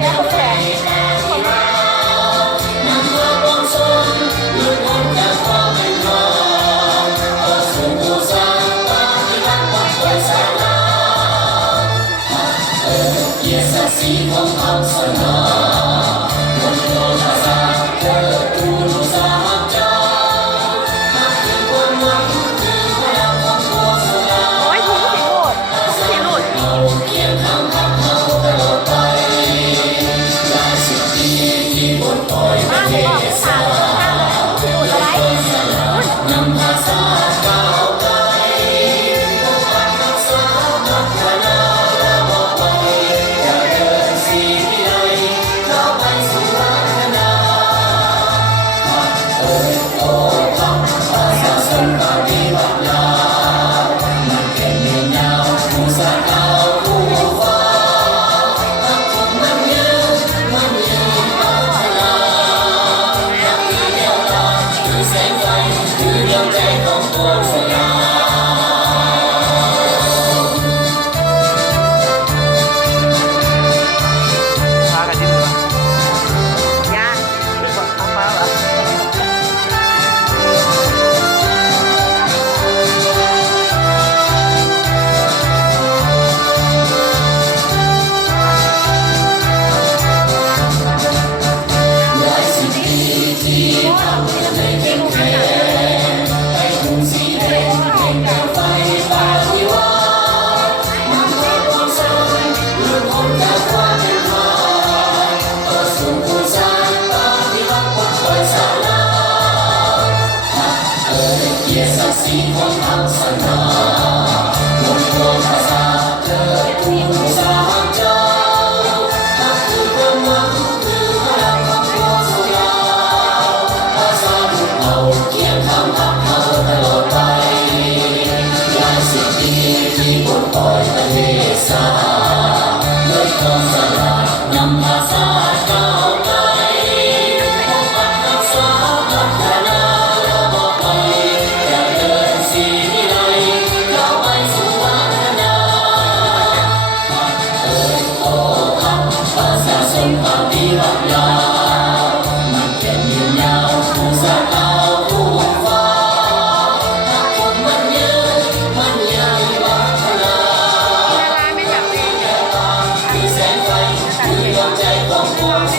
แค่คนแก่คนมาสีของคำสนอมนโตภาษาเกิดทูลสาเจ้านักที่ความหวังคือพลังของตัวสยามโอ้ยทุ่งสีหลุดเราเคียงข้างกับเราตลอดไปหลายสิบปีที่บนปล่อยประเทศสาวนำภาษาก้าวไกลปกปักรักษาพัฒนาและบอกไปอย่าเดินสีวิไลเข้าไปสู่วัฒนาเติบโตพัฒประชาชนปฏิบัติลามันเป็นเมืองยาวผู้สร้างดาวผู้ฟ้าพักทุกมันยืนพัฒนาพักที่เดียวดายคือแสงไฟคือดวงใจของตัวสยามพากันดิ้นเลย ย่างที่บอกเขามาเหรอหลายสิบปีที่ผ่านมาในเข้มแข็งไอ้ทุ่งสีแดงเพ่งแก้วไฟปาฏิวาริย์นำพาความสร้างลุกพ้นจากความเป็นมาประสูติผู้สร้างปฏิวัติปลดปล่อยศาลาเกียรติศักดิ์ศรีของคำสนามนโตภาษาเกิดทูลสาเจ้านักคือความหวังคือพลังของตัวสยามภาษาทุกเราเคียงข้างกับเราตลอดไปหลายสิบปีที่ปลดปล่อยประเทศสาด้วยความสลาดนำภาษาก้าวไกลปกปักรักษาพัฒนาและบอกไปอย่าเดินสีวิไลเข้าไปสู่วัฒนาเติบโตพัฒประชาชนปฏิวัติลามันเป็นยืนยาวผู้สร้างดาวผู้ฟ้าพักทุกมันยืนวัฒนา ไม่อยากเล่น คือแสงไฟคือดวงใจของปวงส